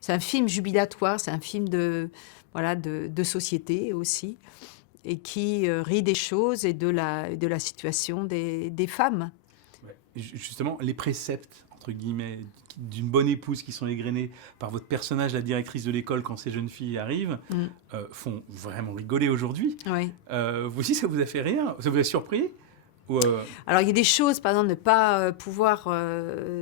C'est un film jubilatoire, c'est un film voilà, de société aussi et qui, rit des choses et de la situation des femmes. Ouais. Justement, les préceptes, entre guillemets, d'une bonne épouse qui sont égrenés par votre personnage, la directrice de l'école, quand ces jeunes filles arrivent, Mmh. font vraiment rigoler aujourd'hui. Oui. Vous aussi, ça vous a fait rire? Ça vous a surpris? Ou, Alors il y a des choses, par exemple, ne pas, pouvoir,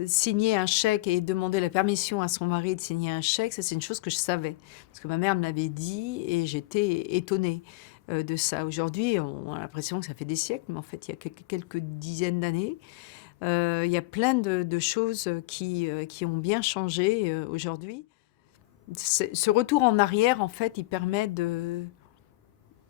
signer un chèque et demander la permission à son mari de signer un chèque, ça c'est une chose que je savais. Parce que ma mère me l'avait dit et j'étais étonnée, de ça. Aujourd'hui, on a l'impression que ça fait des siècles, mais en fait, il y a quelques dizaines d'années. Il y a plein de choses, qui ont bien changé, aujourd'hui. Ce retour en arrière, en fait, il permet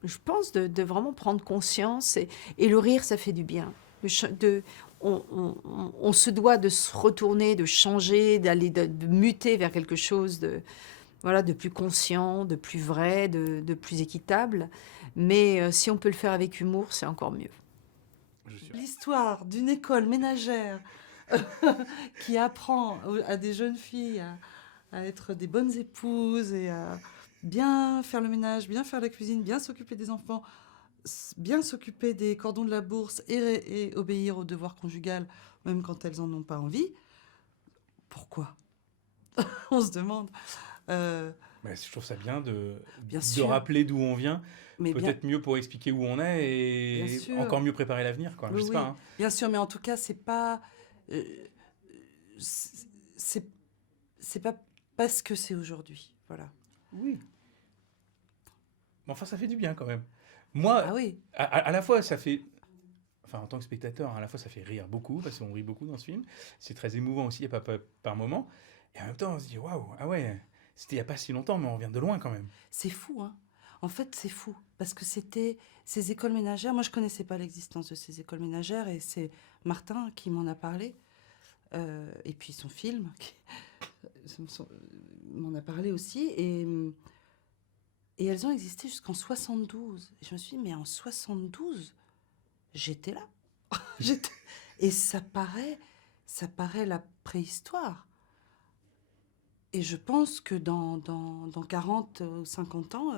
je pense de vraiment prendre conscience et le rire, ça fait du bien. De ch de on se doit de se retourner, de changer, d'aller de muter vers quelque chose de, voilà, de plus conscient, de plus vrai, de plus équitable. Mais si on peut le faire avec humour, c'est encore mieux. je suis... L'histoire d'une école ménagère qui apprend à des jeunes filles à être des bonnes épouses et à bien faire le ménage, bien faire la cuisine, bien s'occuper des enfants, bien s'occuper des cordons de la bourse et obéir aux devoirs conjugales, même quand elles en ont pas envie. Pourquoi? On se demande. Euh, Ouais, je trouve ça bien Bien de sûr, rappeler d'où on vient. mais bien, Peut-être mieux pour expliquer où on est bien et sûr, encore mieux préparer l'avenir, quoi. Je oui, sais pas, oui, hein. bien sûr, mais en tout cas, euh, c'est, c'est pas parce que c'est aujourd'hui, voilà. Oui. Mais enfin, ça fait du bien quand même. Moi, Ah oui, à la fois, ça fait... Enfin, en tant que spectateur, à la fois, ça fait rire beaucoup, parce qu'on rit beaucoup dans ce film. C'est très émouvant aussi, par moments. Et en même temps, on se dit, waouh, ah ouais, c'était il n'y a pas si longtemps, mais on vient de loin quand même. c'est fou, hein. En fait, c'est fou parce que c'était ces écoles ménagères. Moi, je connaissais pas l'existence de ces écoles ménagères et c'est Martin qui m'en a parlé. Et puis son film qui m'en a parlé aussi. Et elles ont existé jusqu'en 72. Et je me suis dit, mais en 72, j'étais là. J'étais- Et ça paraît la préhistoire. Et je pense que dans 40 ou 50 ans,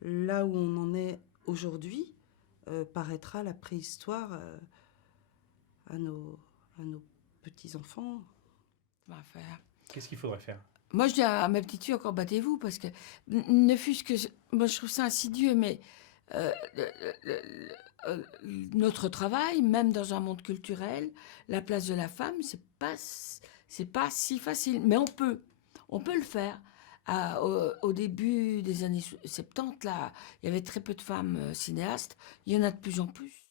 là où on en est aujourd'hui, paraîtra la préhistoire à à nos petits-enfants. On va faire. Qu'est-ce qu'il faudrait faire? Moi, je dis à ma petite fille, encore battez-vous, parce que ne fût-ce que... Moi, je trouve ça insidieux, mais euh, le- le- notre travail, même dans un monde culturel, la place de la femme, c'est pas si facile. Mais on peut le faire. Au début des années 70, là, il y avait très peu de femmes cinéastes. Il y en a de plus en plus.